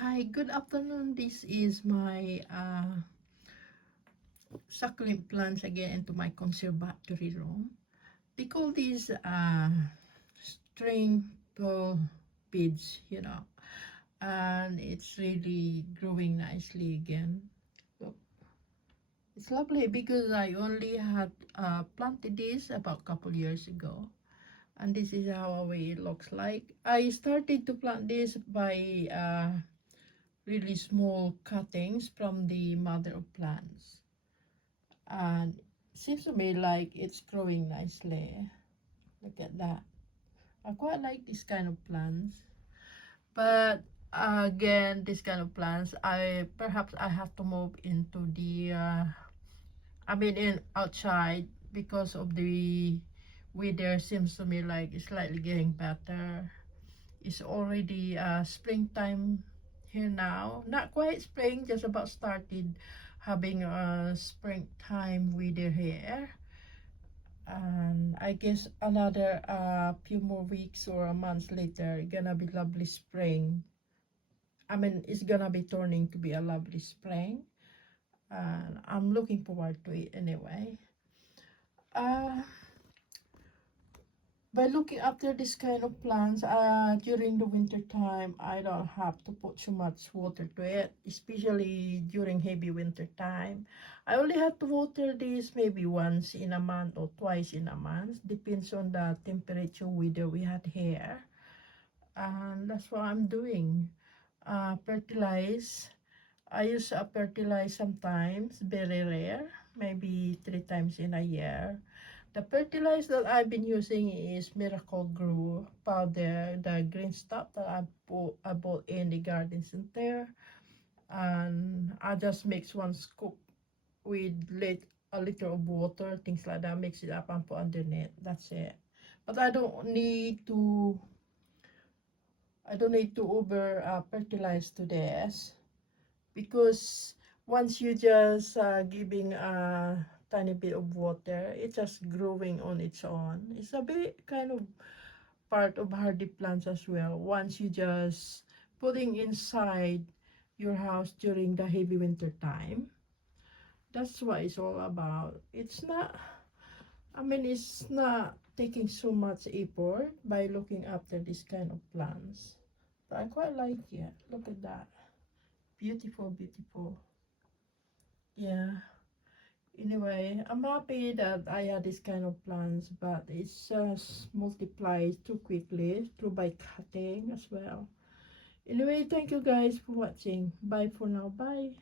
Hi, good afternoon. This is my succulent plants again into my conservatory room. They call these string pearl beads, and it's really growing nicely again. Look, it's lovely because I only had planted this about a couple years ago, and this is how it looks like. I started to plant this by really small cuttings from the mother of plants, and seems to me like it's growing nicely. Look at that. I quite like this kind of plants, but again, this kind of plants, I have to move into the in outside, because of the weather seems to me like it's slightly getting better. It's already springtime here now. Not quite spring, just about started having a springtime weather here. And I guess another few more weeks or a month later, gonna be lovely spring. It's gonna be turning to be a lovely spring. And I'm looking forward to it anyway. Uh, by looking after this kind of plants during the winter time, I don't have to put too much water to it, especially during heavy winter time. I only have to water this maybe once in a month or twice in a month, depends on the temperature weather we had here. And that's what I'm doing. Fertilize, I use a fertilize sometimes, very rare, maybe 3 times in a year. The fertilizer that I've been using is Miracle Grow powder, the green stuff that I bought in the garden center. And I just mix one scoop with a liter of water, things like that, mix it up and put underneath. That's it. But I don't need to over fertilize to this, because once you just giving a tiny bit of water, it's just growing on its own. It's a bit kind of part of hardy plants as well. Once you just putting inside your house during the heavy winter time, that's what it's all about. It's not taking so much effort by looking after this kind of plants. But I quite like it. Look at that. Beautiful, beautiful. Yeah. Anyway, I'm happy that I had this kind of plants, but it's just multiplies too quickly through by cutting as well. Anyway, thank you guys for watching. Bye for now. Bye.